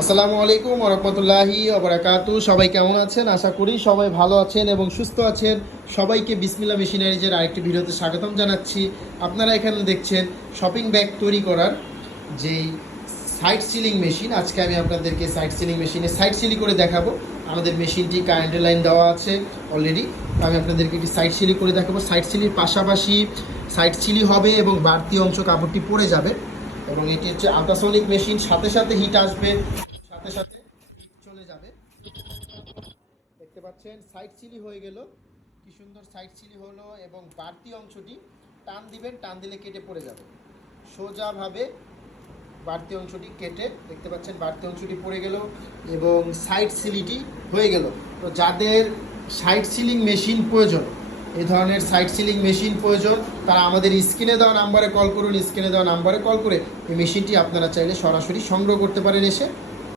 আসসালামু আলাইকুম ওয়া রাহমাতুল্লাহি ওয়া বারাকাতুহু। সবাই কেমন আছেন? আশা করি সবাই ভালো আছেন এবং সুস্থ আছেন। সবাইকে বিসমিল্লাহ মেশিনারিজের আরেকটি ভিডিওতে স্বাগতম জানাচ্ছি। আপনারা এখানে দেখছেন শপিং ব্যাগ তৈরি করার যেই সাইড সিলিং মেশিন। আজকে আমি আপনাদেরকে সাইড সিলিং মেশিনে সাইড সিলি করে দেখাবো। আমাদের মেশিনটি কারেন্টের লাইন দেওয়া আছে অলরেডি। আমি আপনাদেরকে একটি সাইড সিলি করে দেখাবো। সাইড সিলির পাশাপাশি সাইড সিলি হবে এবং বাড়তি অংশ কাপড়টি পড়ে যাবে। এবং এটি হচ্ছে আল্ট্রাসনিক মেশিন, সাথে সাথে হিট আসবে, সাথে সাথে চলে যাবে। দেখতে পাচ্ছেন সাইড সিলি হয়ে গেল, কি সুন্দর সাইড সিলি হলো। এবং বাড়তি অংশটি টান দিবেন, টান দিলে কেটে পড়ে যাবে। সোজাভাবে বাড়তি অংশটি কেটে, দেখতে পাচ্ছেন বাড়তি অংশটি পড়ে গেল এবং সাইড সিলিটি হয়ে গেল। তো যাদের সাইড সিলিং মেশিন প্রয়োজন, এই ধরনের সাইড সিলিং মেশিন প্রয়োজন, তারা আমাদের স্ক্রিনে দেওয়া নাম্বারে কল করুন। স্ক্রিনে দেওয়া নাম্বারে কল করে এই মেশিনটি আপনারা চাইলে সরাসরি সংগ্রহ করতে পারেন এসে।